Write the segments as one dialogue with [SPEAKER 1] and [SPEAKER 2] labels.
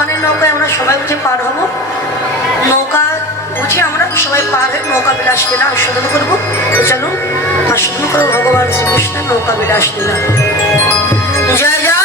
[SPEAKER 1] ভগবানের নৌকায় আমরা সবাই উঠে পার হব। নৌকা উঠে আমরা সবাই পার হয়ে নৌকা বিলাস লীলা আস্বাদন করব। তো চলুন, আস্বাদন করব ভগবান শ্রীকৃষ্ণের নৌকা বিলাস লীলা। জয় জয়।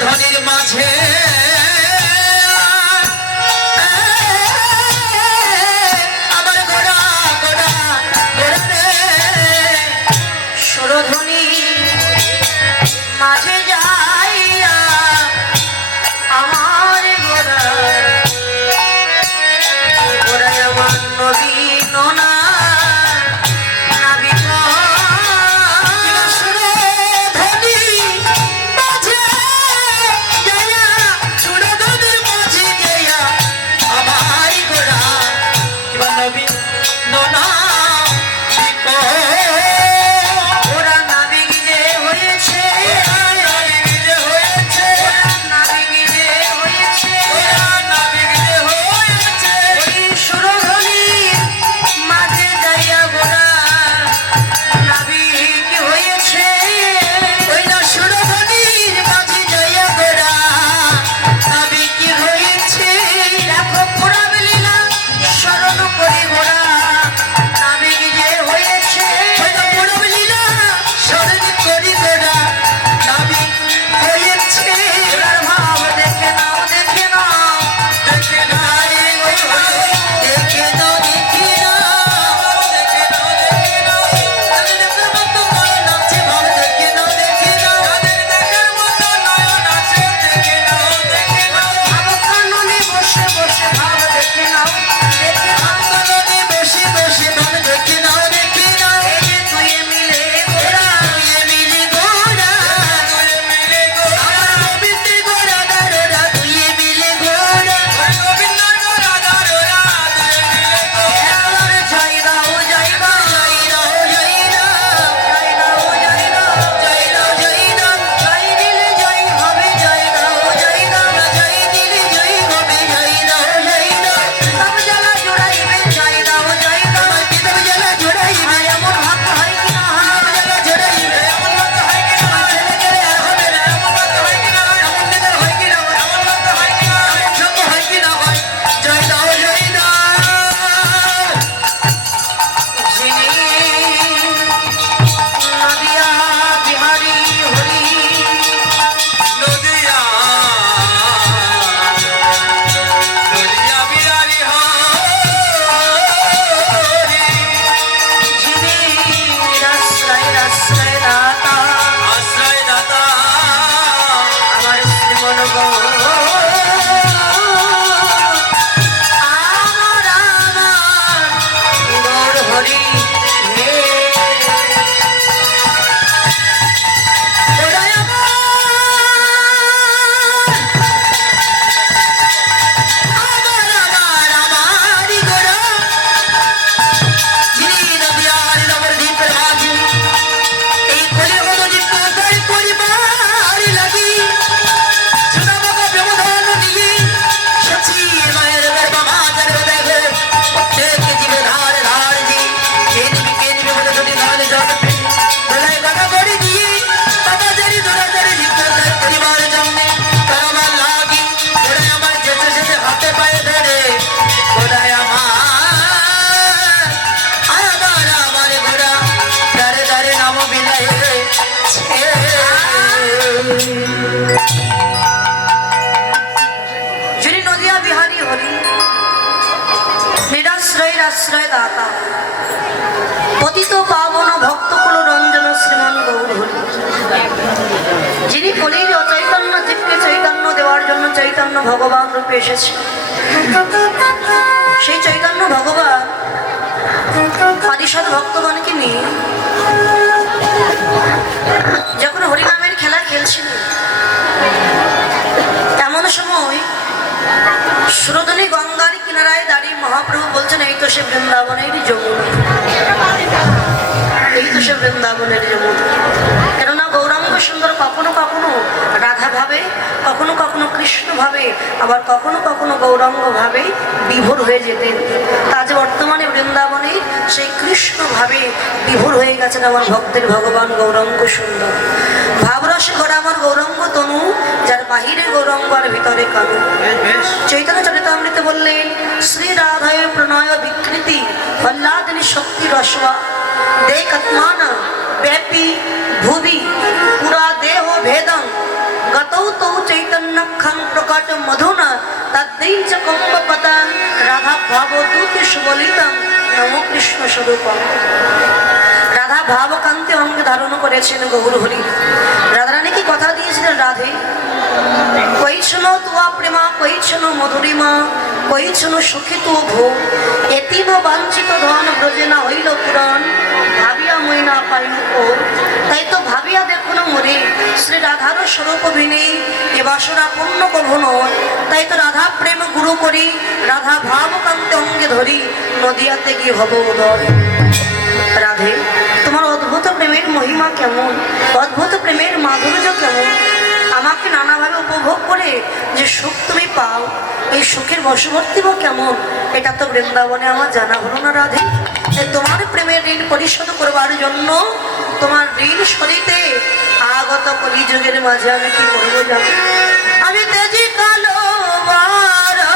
[SPEAKER 2] ধ্বনির মাঝে যিনি নদিয়া বিহারী হরি নিরাশ্রয়ের আশ্রয় দাতা। পতিত পাবন ভক্তকুল রঞ্জন শ্রীমান গৌর হরি যিনি কলির অচৈতন্য জীবকে দেওয়ার জন্য চৈতন্য ভগবান রূপে এসেছে সেই চৈতন্য ভগবান পারিষদ ভক্তগণকে নিয়ে যখন হরিনামের খেলা খেলছিলেন এমন সময় সুরদনী গঙ্গার কিনারায় দাঁড়িয়ে মহাপ্রভু বলছেন, এই তো সে বৃন্দাবনের যমুনা।
[SPEAKER 1] এই তো সে বৃন্দাবনের যমুনা। কেননা গৌরাঙ্গ সুন্দর কখনো কখনো রাধা ভাবে কখনো কখনো কৃষ্ণ ভাবে আবার কখনো কখনো গৌরাঙ্গ ভাবে বিভোর হয়ে যেতেন। তা যে বর্তমানে বৃন্দাবনের সেই ভাবে বিভোর হয়ে গেছেন আমার ভক্তের ভগবান গৌরাঙ্গ সুন্দর। ভাবরসে ঘোরা আমার গৌরাঙ্গ তনু যার বাহিরে গৌরাঙ্গ আর ভিতরে কানু চৈতন্য চরিতামৃতে বললেন শ্রী রাধায় প্রণয় বিকৃতি হল্লাদিনী শক্তি রসবা দেখ আত্মান ব্যাপী ভুবি পুরা দেহ ভেদং। গতৌ তৌ চৈতন্য খান প্রকট মধুনা তদ্দৈ চ কম্ব পতাং রাধা ভাব দূতি সুবলিতং। নমো কৃষ্ণ রাধা ভাবকান্তে অঙ্গে ধারণ করেছেন গৌর হরি। রাধারানী কি কথা দিয়েছিলেন রাধে? কৈছন তুয়া প্রেমা কৈছন মধুরিমা কৈছন সুখী তু ভো। এতিম বাঞ্ছিত ধন ব্রজে না হইল পুরাণ, ভাবিয়া মই না পাইল ও। তাই তো ভাবিয়া দেখুন মরে শ্রী রাধার স্বরূপ ভিনে এ বাসনা পূর্ণ কভু নয় তাই তো রাধা প্রেম গুরু করি, রাধা ভাবকান্তে অঙ্গে ধরি, নদিয়াতে গিয়ে হব উদয় রাধে, তোমার অদ্ভুত প্রেমের মহিমা কেমন? অদ্ভুত প্রেমের মাধুর্য কেমন? আমাকে নানাভাবে উপভোগ করে যে সুখ তুমি পাও, এই সুখের বশবর্তী বা কেমন? এটা তো বৃন্দাবনে আমার জানা হলো না রাধে। তোমার প্রেমের ঋণ পরিশোধ করবার জন্য তোমার ঋণ শরীরে আগত কলিযুগের মাঝে আমি কি করব জানি? আমি তেজি কালো বারা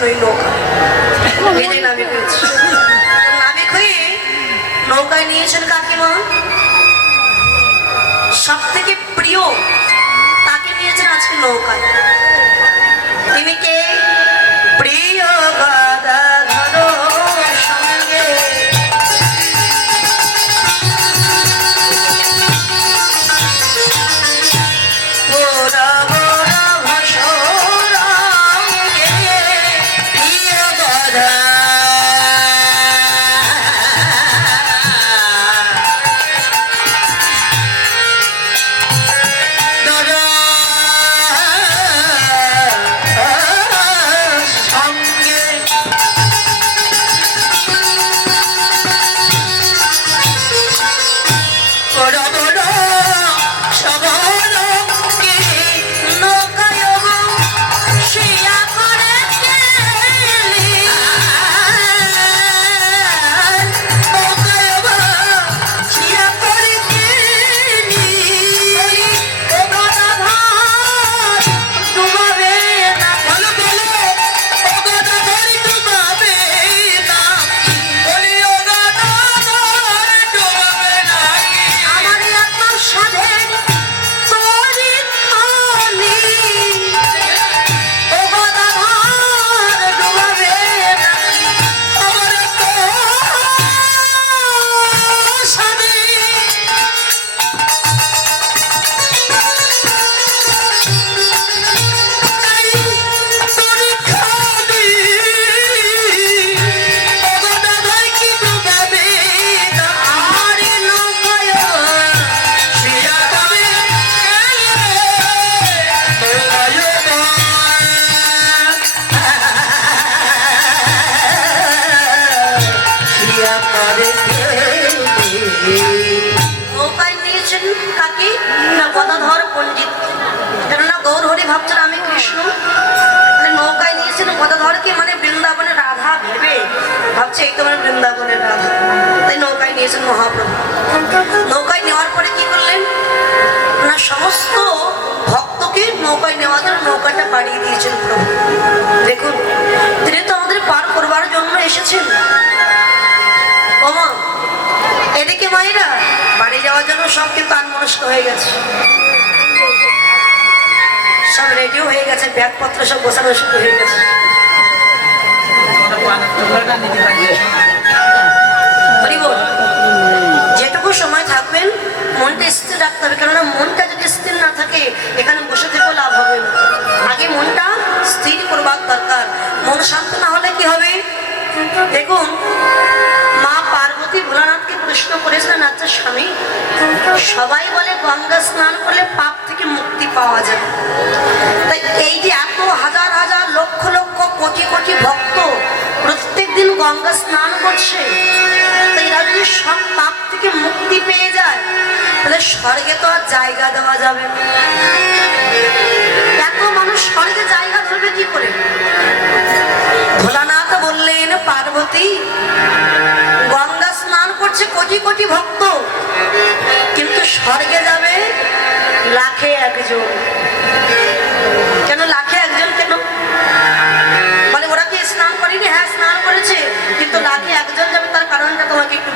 [SPEAKER 1] Pinoy local. ভাবছে তোমার বৃন্দাবনের রাধা। তাই নৌকায় নিয়েছেন মহাপ্রভু। নৌকায় নেওয়ার পরে কি করলেন? না সমস্ত ভক্তকে নৌকায় নেওয়ার জন্য নৌকাটা বাড়িয়ে দিয়েছেন প্রভু। দেখুন, তিনি তো আমাদের পার করবার জন্য এসেছেন। ওমা, এদিকে মায়েরা, বাড়ি যাওয়ার জন্য সব কিন্তু আনমনস্ক হয়ে গেছে। সব রেডিও হয়ে গেছে, ব্যাগপত্র সব গোছানো শুরু হয়ে গেছে। যেটুকু সময় থাকবেন, মনটা স্থির রাখতে হবে। কেননা মনটা যদি স্থির না থাকে, এখানে বসে থেকেও লাভ হবে। আগে মনটা স্থির করবার দরকার। মন শান্ত না হলে কি হবে? দেখুন, মা পার্বতী ভোলানাথকে প্রশ্ন করেছিলেন আচ্ছা স্বামী, সবাই বলে গঙ্গা স্নান করলে পাপ থেকে মুক্তি পাওয়া যায়। তাই এই যে এত হাজার হাজার লক্ষ লক্ষ কোটি কোটি ভক্ত প্রত্যেক দিন গঙ্গা স্নান করছে, তাই এরা যদি সব পাপ থেকে মুক্তি পেয়ে যায়। তাহলে স্বর্গে তো আর জায়গা দেওয়া যাবে। এত মানুষ স্বর্গে জায়গা ধরবে কি করে? ভোলানাথ বললেন, পার্বতী, গঙ্গা স্নান করছে কোটি কোটি ভক্ত, কিন্তু স্বর্গে যাবে লাখে একজন। কেন লাখে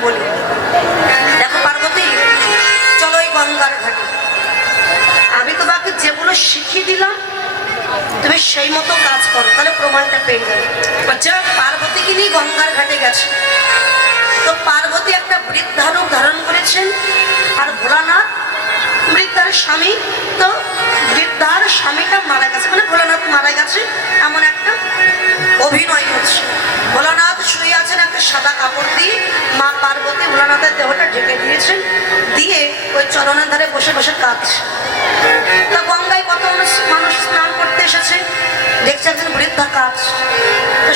[SPEAKER 1] বলি। দেখো পার্বতী, চলো এই গঙ্গার ঘাটে। আমি তোমাকে যেগুলো শিখিয়ে দিলাম, তুমি সেই মতো কাজ করো, তাহলে প্রমাণটা পেয়ে যাবে।
[SPEAKER 2] আচ্ছা
[SPEAKER 1] পার্বতীকে নিয়ে গঙ্গার ঘাটে গেছে। তো পার্বতী একটা বৃদ্ধা রূপ ধারণ করেছেন, আর ভোলানাথ বৃদ্ধার স্বামী। তো বৃদ্ধার স্বামীটা মারা গেছে মানে ভোলানাথ মারা গেছে, এমন একটা অভিনয় হচ্ছে। ভোলানাথ একটা সাদা কাপড় দিয়ে মা পার্বতী উলানাথের দেহটা ঢেকে দিয়েছেন। দিয়ে ওই চরণের ধারে বসে বসে কাঁদছে। তা গঙ্গায় কত মানুষ স্নান করতে এসেছে। দেখছে একজন বৃদ্ধা কাঁদছে।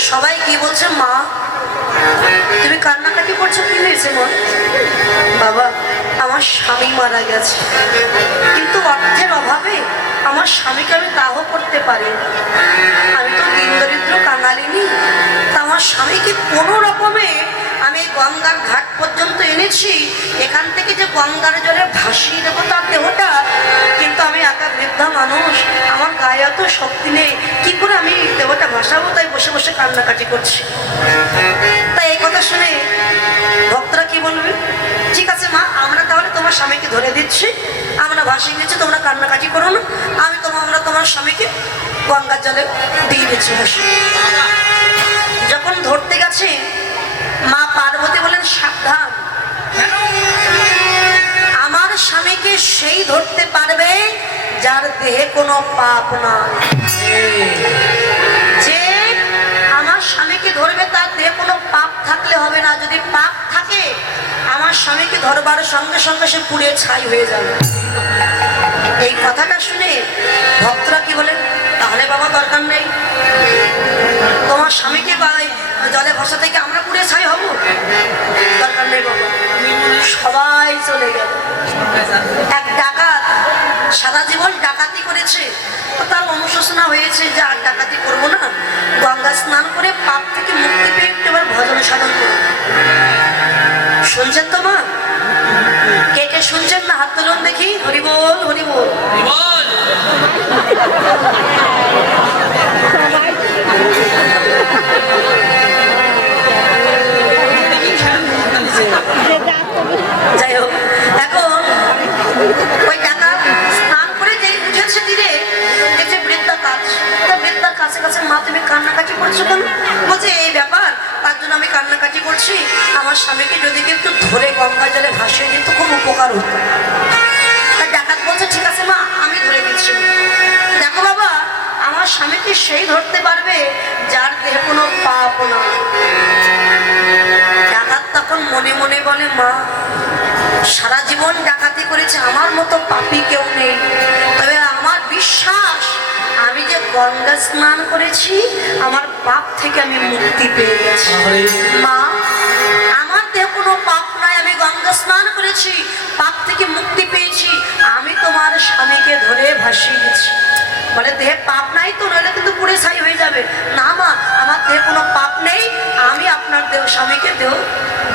[SPEAKER 1] সবাই কি বলছে, মা তুমি কান্নাকাটি করছ কি হয়েছে মন বাবা, আমার স্বামী মারা গেছে। কিন্তু অর্থের অভাবে আমার স্বামীকে আমি দাহ করতে পারি। আমি তো দিন দরিদ্র কাঙালিনি। তা আমার স্বামীকে কোনো রকমে আমি গঙ্গার ঘাট পর্যন্ত এনেছি। এখান থেকে যে গঙ্গার জলে ভাসিয়ে দেবো তার দেহটা, কিন্তু আমি একা বৃদ্ধা মানুষ। আমার গায়ে এত শক্তি নেই। কি করে ভাসাবো তাই বসে বসে কান্নাকাটি করছি। তাই এই কথা শুনে ভক্তরা কি বলবে? ঠিক আছে মা, আমরা তাহলে তোমার স্বামীকে ধরে দিচ্ছি। আমরা ভাসিয়ে দিচ্ছি, তোমরা কান্নাকাটি করো না। আমি তোমার আমরা তোমার স্বামীকে গঙ্গার জলে দিয়ে দিচ্ছি ভাসি যখন ধরতে গেছে, মা পার্বতী বলেন, সাবধান। আমার স্বামীকে সেই ধরতে পারবে যার দেহে কোনো পাপ স্বামীকে ধরবে তার দেহে কোনো পাপ থাকলে হবে না। যদি পাপ থাকে, আমার স্বামীকে ধরবার সঙ্গে সঙ্গে সে পুড়ে ছাই হয়ে যাবে। এই কথাটা শুনে ভক্তরা কি বলেন তাহলে বাবা দরকার নেই। তোমার স্বামীকে জলে ভসা থেকে আমরা পুড়ে ছাই হব? দরকার নেই বাবা। সবাই চলে গেল। এক ডাকাত সারা জীবন ডাকাতি করেছে। তার অনুশোচনা হয়েছে যে আর ডাকাতি করব না। গঙ্গা স্নান করে পাপ থেকে মুক্তি পেয়ে একটু এবার ভজন সাধন করুন। শুনছেন তো মা? কে কে শুনছেন না? হাত তুলুন দেখি। হরি বল, হরি করছ কেন বলছে, এই ব্যাপার, তার জন্য আমি কান্নাকাটি করছি। আমার স্বামীকে যদি কিন্তু ধরে গঙ্গা জলে ভাসিয়ে দিত, খুব উপকার হতো। তা ডাকাত বলছে, ঠিক আছে মা, আমি ধরে দিচ্ছি দেখো বাবা, আমার স্বামীকে সেই ধরতে পারবে যার দেহে কোনো পাপ না ডাকাত তখন মনে মনে বলে, মা, সারা জীবন ডাকাতি করেছে, আমার মতো পাপি কেউ নেই। তবে আমার বিশ্বাস, আমি যে গঙ্গা স্নান করেছি, আমার থেকে আমি মুক্তি পেয়ে গেছি। মা, আমার দেহ কোনো পাপ নাই, আমি গঙ্গা স্নান করেছি, পাপ থেকে মুক্তি পেয়েছি। আমি তোমার স্বামীকে ধরে ভাসিয়ে গেছি বলে, দেহে পাপ নাই তো, নইলে কিন্তু পুড়ে ছাই হয়ে যাবে। না মা, আমার দেহে কোনো পাপ নেই, আমি আপনার দেহ, স্বামীকে দেহ,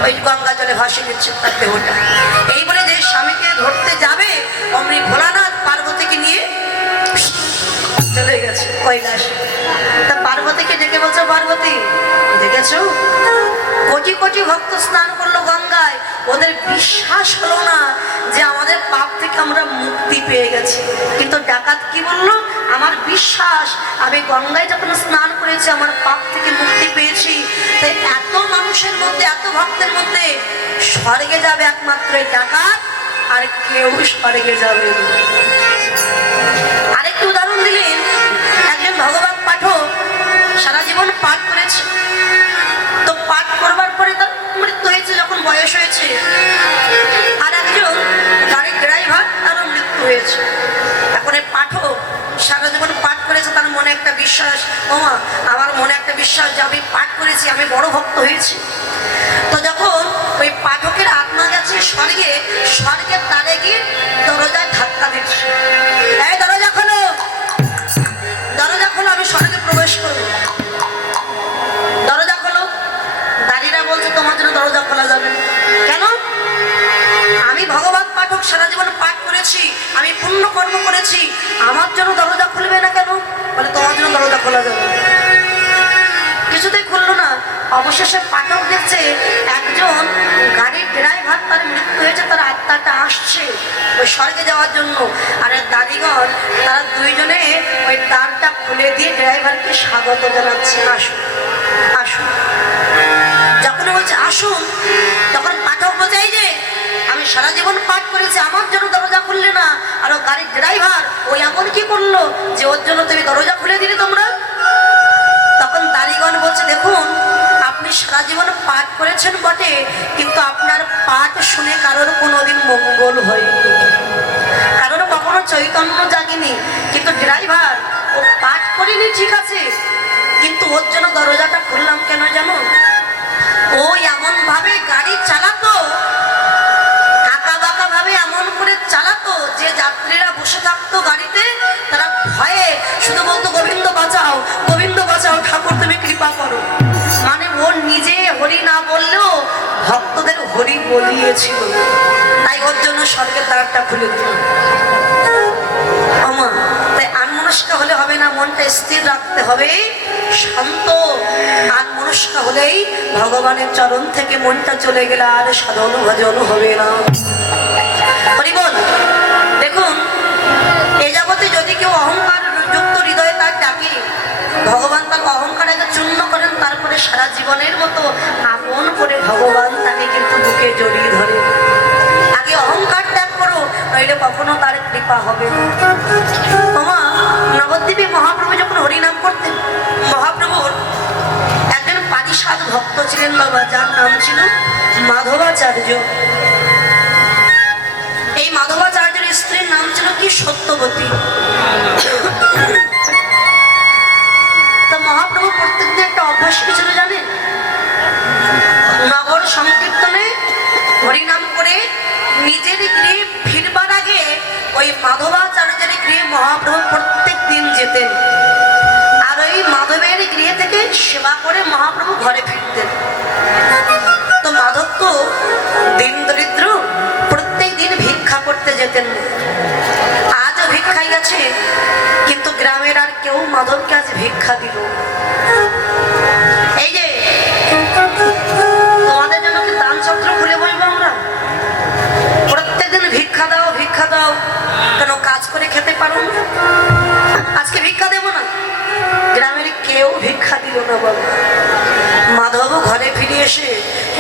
[SPEAKER 1] ওই গঙ্গা জলে ভাসিয়ে দিচ্ছি তার দেহটা। এই বলে যে স্বামীকে ধরতে যাবে, অমনি ভোলানাথ পার্বতীকে নিয়ে চলে গেছে, কৈলাস। বলছো, পার্বতী? দেখেছ? কোটি কোটি ভক্ত স্নান করল গঙ্গায়। ওদের বিশ্বাস হলো না যে আমাদের পাপ থেকে আমরা মুক্তি পেয়ে গেছি। কিন্তু ডাকাত কি বলল? আমার বিশ্বাস, আমি গঙ্গায় যখন স্নান করেছি, আমার পাপ থেকে মুক্তি পেয়েছি। তাই এত মানুষের মধ্যে, এত ভক্তের মধ্যে স্বর্গে যাবে একমাত্র ডাকাত, আর কেউ স্বর্গে যাবে। আরেকটি উদাহরণ দিলেন একজন ভগবান জীবন পাঠ করেছে। তো পাঠ করবার পরে তার মৃত্যু হয়েছে যখন বয়স হয়েছে। আর একজন গাড়ির ড্রাইভার তারও মৃত্যু হয়েছে। এখন পাঠক সারা জীবন পাঠ করেছে, তার মনে একটা বিশ্বাস ওমা আমার মনে একটা বিশ্বাস যে আমি পাঠ করেছি, আমি বড় ভক্ত হয়েছি। তো যখন ওই পাঠকের আত্মা গেছে স্বর্গে, স্বর্গের তারে গিয়ে দরজায় ধাক্কা দিচ্ছে। পুণ্য কর্ম করেছি। আমার জন্য দরজা খুলবে না কেন? বলে তোমার জন্য দরজা খোলা যাবে। কিছুতেই খুললো না। অবশেষে পাঠক দেখছে একজন গাড়ির ড্রাইভার তার মৃত্যু হয়েছে, তার আত্মাটা আসছে ওই স্বর্গে যাওয়ার জন্য। আর দাদিগণ তারা দুইজনে ওই দ্বারটা খুলে দিয়ে ড্রাইভারকে স্বাগত জানাচ্ছে। আসুন আসুন। যখন বলছে, আসুন, তখন পাঠক বোঝাই যে সারা জীবন পাঠ করেছি, আমার জন্য দরজা খুললে না। আর ও গাড়ির ড্রাইভার ওই এমন কি করল যে ওর জন্য তুমি দরজা খুলে দিলে তোমরা? তখন দারিগণ বলছে, দেখুন, আপনি সারা জীবন পাঠ করেছেন বটে, কিন্তু আপনার পাঠ শুনে কারোর কোনোদিন মঙ্গল হয়নি। কারোর কখনো চৈতন্য জাগেনি, কিন্তু ড্রাইভার ও পাঠ করিনি, ঠিক আছে, কিন্তু ওর জন্য দরজাটা খুললাম কেন জানো? ও এমন ভাবে গাড়ি থাকতো গাড়িতে তারা ভয়ে শুধু বলতো, গোবিন্দ বাঁচাও গোবিন্দ বাঁচাও, ঠাকুর তুমি কৃপা করো। মানে ওর নিজে হরি না বললেও ভক্তদের হরি বলিয়েছিল। তাই ওর জন্য স্বর্গের দ্বারটা খুলে দিল। আমা তাই আনমনস্ক হলে হবে না, মনটা স্থির রাখতে হবে, শান্ত। আনমনস্ক হলেই ভগবানের চরণ থেকে মনটা চলে গেলে আর সাধন ভজন হবে না। জগতে যদি কেউ অহংকার যুক্ত হৃদয়ে তার ডাকে ভগবান তার অহংকারকে চূর্ণ করেন, তারপরে সারা জীবনের মতো আপন করে ভগবান তাকে কিন্তু বুকে জড়িয়ে ধরে। আগে অহংকার ত্যাগ করো, নইলে কখনো তার কৃপা হবে মামা নবদ্বীপে মহাপ্রভু যখন হরিনাম করতেন, মহাপ্রভুর একজন পারিসাদ ভক্ত ছিলেন বাবা, যার নাম ছিল মাধবাচার্য। এই মাধবাচার্যের স্ত্রীর নাম ছিল কি? সত্যবতী। তা মহাপ্রভু প্রত্যেকদিন একটা অভ্যাস কি ছিল জানেন? নগর সংকীর্তনে হরিনাম করে নিজের গৃহে ফিরবার আগে ওই মাধবাচার্যের গৃহে মহাপ্রভু প্রত্যেক দিন যেতেন। আর ওই মাধবের গৃহে থেকে সেবা করে মহাপ্রভু ঘরে ফিরতেন। তো মাধব তো দিন করতে যেতেন আজও ভিক্ষায় গেছে, কিন্তু গ্রামের আর কেউ মাধবকে আজ ভিক্ষা দিল এই যে, তোমাদের জন্য কি খুলে বলব আমরা? প্রত্যেকদিন ভিক্ষা দাও ভিক্ষা দাও। কেন কাজ করে খেতে পারো না? আজকে ভিক্ষা দেবো না। গ্রামের কেউ ভিক্ষা দিল না মাধবও ঘরে ফিরে এসে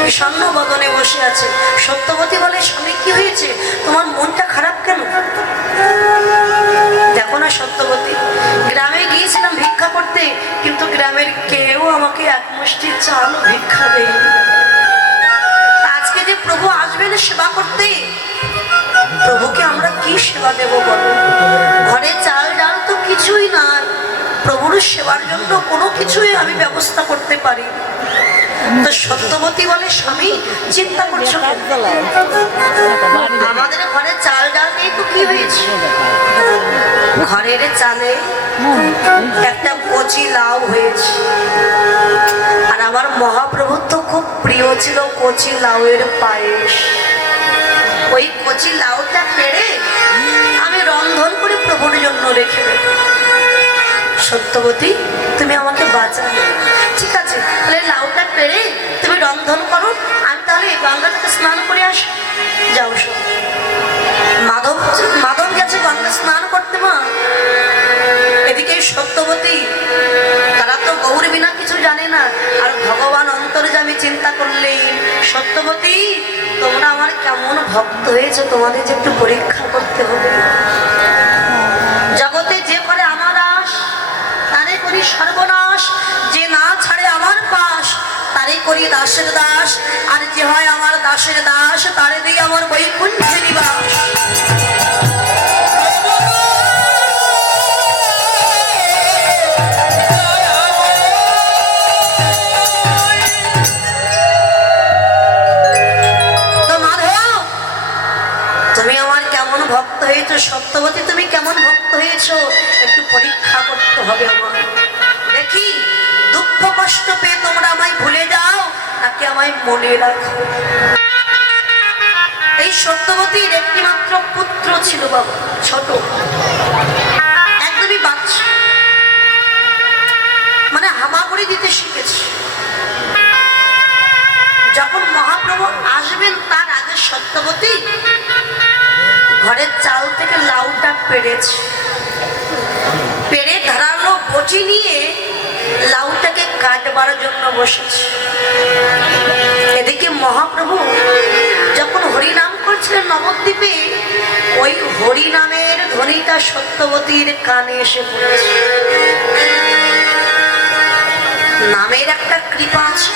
[SPEAKER 1] বিষণ্ণ বদনে বসে আছে। সত্যবতী বলে, স্বামী, কি হয়েছে? তোমার মনটা খারাপ কেন? দেখো না সত্যবতী, গ্রামে গিয়েছিলাম ভিক্ষা করতে, কিন্তু গ্রামের কেউ আমাকে এক মুষ্টি চালও ভিক্ষা দেয়নি। আজকে যে প্রভু আসবেন সেবা করতে, প্রভুকে আমরা কি সেবা দেব বলো? ঘরে চাল ডাল তো কিছুই নাই, প্রভুর সেবার জন্য কোনো কিছুই আমি ব্যবস্থা করতে পারি। তো সত্যবতী বলে স্বামী চিন্তা করছ আমাদের ঘরে চাল ডাল নেই তো কি হয়েছে? ঘরের চালে একটা কচি লাউ হয়েছে। আর আমার মহাপ্রভু তো খুব প্রিয় ছিল কচি লাউয়ের পায়েস। ওই কচি লাউটা পেড়ে আমি রন্ধন করে প্রভুর জন্য রেখে দেব। সত্যবতী, তুমি আমাকে বাঁচাবে ঠিক আছে, তাহলে লাউটা পেরে তুমি রন্ধন করো, আমি তাহলে এই গঙ্গা থেকে স্নান করে আসি। যাও শোন মাধব মাধব গেছে গঙ্গা স্নান করতে, মা। এদিকে সত্যবতী তারা তো গৌর বিনা কিছু জানে না, আর ভগবান অন্তরে যে আমি চিন্তা করলেই। সত্যবতী তোমরা আমার কেমন ভক্ত হয়েছে, তোমাদের যে একটু পরীক্ষা করতে হবে। করি দাসের দাস, আর যে হয় আমার দাসের দাস, তারে দিই আমার বৈকুণ্ঠে নিবাস। ভক্ত হয়েছো? সত্যবতী, তুমি কেমন ভক্ত হয়েছো? একটু পরীক্ষা করতে হবে আমার দেখি, দুঃখ কষ্ট পেয়ে তোমরা আমায় ভুলে যাও। নাকি আমায় মনে রাখো। এই সত্যবতীর একটি মাত্র পুত্র ছিল বাবা, ছোট। একদমই বাচ্চা। মানে হামাগুড়ি দিতে শিখেছে। যখন মহাপ্রভু আসবেন তার আগে সত্যবতী ঘরের চাল থেকে লাউটা পেরেছে। পেরে ধারালো বটি নিয়ে লাউটাকে কাটবার জন্য বসেছি। এদিকে মহাপ্রভু যখন হরিনাম করছিলেন নবদ্বীপে, ওই হরিনামের ধ্বনিটা সত্যবতীর কানে এসে পড়েছে। নামের একটা কৃপা আছে।